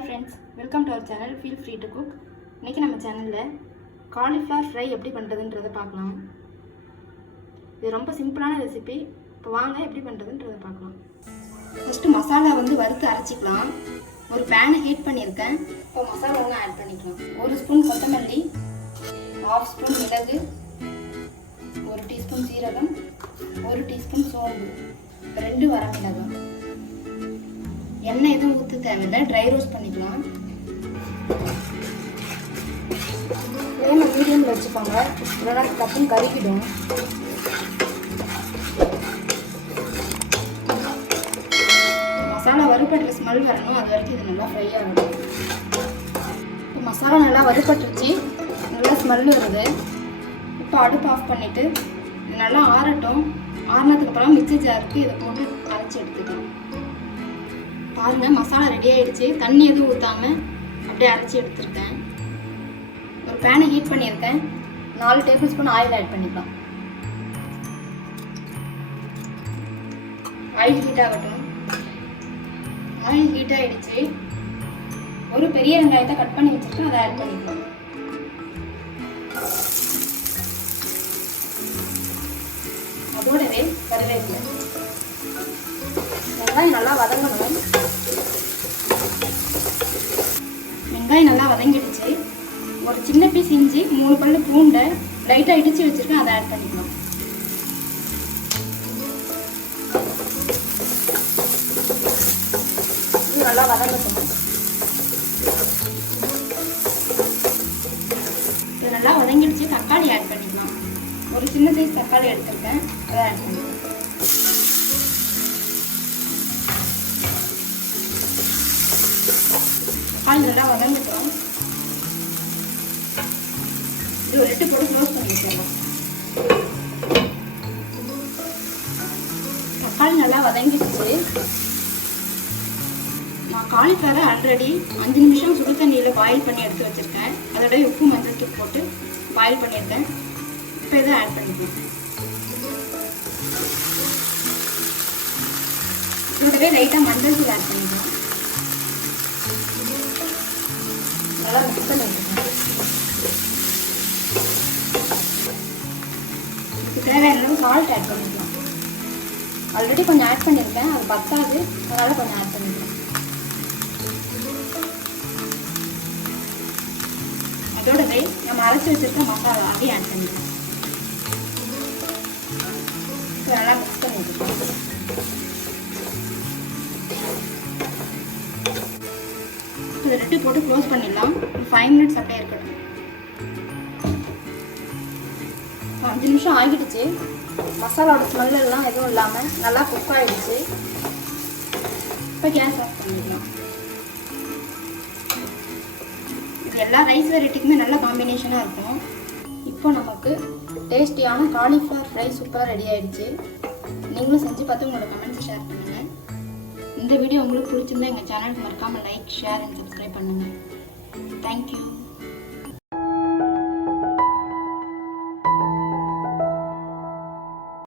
Hi friends, welcome to our channel Feel Free to Cook. இன்னைக்கு நம்ம சேனல்ல cauliflower fry எப்படி பண்றதுன்றதை பார்க்கலாம். இது ரொம்ப சிம்பிளான ரெசிபி. இப்போ வாங்க எப்படி பண்றதுன்றதை பார்க்கலாம். ஃபர்ஸ்ட் மசாலா வறுத்து அரைச்சிக்கலாம். ஒரு pan ஹீட் பண்ணியிருக்கேன். இப்போ மசாலாலாம் ஆட் பண்ணிக்கலாம். 1 ஸ்பூன் கொத்தமல்லி, 1/2 ஸ்பூன் மிளகு, 1 டீஸ்பூன் சீரகம், 1 டீஸ்பூன் சோம்பு, 2 வரமிளகாய். எண்ணெய் எதுவும் ஊற்ற தேவையில்லை, ட்ரை ரோஸ்ட் பண்ணிக்கலாம். ஃப்ளேமை மீடியமில் வச்சுக்கோங்க, இல்லைனா டக்குன்னு கருகிடும். மசாலா வறுபடுற ஸ்மெல் வரணும், அது வரைக்கும் இது நல்லா ஃப்ரை ஆகணும். இப்போ மசாலா நல்லா வறுபட்டுருச்சு, நல்லா ஸ்மெல் வருது. இப்போ அடுப்பு ஆஃப் பண்ணிவிட்டு இது நல்லா ஆறட்டும். ஆறினதுக்கப்புறம் மிக்ஸி ஜாருக்கு இதை போட்டு அரைச்சி எடுத்துக்கலாம். பாருங்க, மசாலா ரெடி ஆயிடுச்சு. தண்ணி எதுவும் ஊற்றாம அப்படியே அரைச்சி எடுத்துருக்கேன். ஒரு பேனை ஹீட் பண்ணியிருக்கேன். 4 டேபிள் ஸ்பூன் ஆயில் ஆட் பண்ணிக்கலாம். ஆயில் ஹீட் ஆகட்டும். ஆயில் ஹீட் ஆயிடுச்சு. ஒரு பெரிய வெங்காயத்தை கட் பண்ணி வச்சிருக்கேன், அதை ஆட் பண்ணிக்கலாம். அதோடவே கருவேப்பிலை. வெங்காயம் நல்லா வதங்கணும். வெங்காயம் நல்லா வதங்கிடுச்சு. ஒரு சின்ன பீஸ் இஞ்சி, 3 பல்லு பூண்டை லைட்டாக இடிச்சு வச்சிருக்கேன், அதை ஆட் பண்ணிக்கலாம். இது நல்லா வதங்கட்டும். இது நல்லா வதங்கிடுச்சு. தக்காளி ஆட் பண்ணிக்கலாம். ஒரு சின்ன சைஸ் தக்காளி எடுத்துருக்கேன், அதை ஆட் பண்ணிக்கலாம். தக்காளி நல்லா வதங்கட்டும். இது ஒரு 8 போட்டு க்ளோஸ் பண்ணி வச்சிடலாம். தக்காளி நல்லா வதங்கிடுச்சு. நான் காலிஃப்ளவரை ஆல்ரெடி 5 நிமிஷம் சுடு தண்ணியில் பாயில் பண்ணி எடுத்து வச்சுருக்கேன். அதோட உப்பு மஞ்சள் தூள் போட்டு பாயில் பண்ணியிருக்கேன். இப்போ இதை ஆட் பண்ணிக்கலாம். இதோடவே லைட்டாக மஞ்சள் தூள் ஆட் பண்ணிக்கலாம். நல்லா மிக்ஸ் பண்ணிக்கலாம். இதுக்கு தேவையான அளவு சால்ட் ஆட் பண்ணிக்கலாம். ஆல்ரெடி கொஞ்சம் ஆட் பண்ணியிருக்கேன், அது பத்தாது, அதனால் கொஞ்சம் ஆட் பண்ணிக்கலாம். அதோடவே நம்ம அரைச்சி வச்சிருக்க மசாலா அதையும் ஆட் பண்ணிக்கலாம். நல்லா மிக்ஸ் பண்ணிக்கலாம். இதை 2 போட்டு க்ளோஸ் பண்ணிடலாம். 5 மினிட்ஸ் அப்படியே இருக்கட்டும். 5 நிமிஷம் ஆகிடுச்சு. மசாலாவோட ஸ்மெல் எல்லாம் எதுவும் இல்லாமல் நல்லா குக் ஆகிடுச்சு. இப்போ கேஸ் ஆஃப் பண்ணிடலாம். இது எல்லா ரைஸ் வெரைட்டிக்குமே நல்ல காம்பினேஷனாக இருக்கும். இப்போ நமக்கு டேஸ்டியான காலிஃப்ளவர் ஃப்ரை சூப்பராக ரெடி ஆகிடுச்சு. நீங்களும் செஞ்சு பார்த்து உங்களோட கமெண்ட்ஸை ஷேர் பண்ணுங்கள். இந்த வீடியோ உங்களுக்கு பிடிச்சிருந்தா எங்கள் சேனலுக்கு மறக்காமல் லைக், ஷேர் அண்ட் சப்ஸ்கிரைப் பண்ணுங்கள். தேங்க்யூ.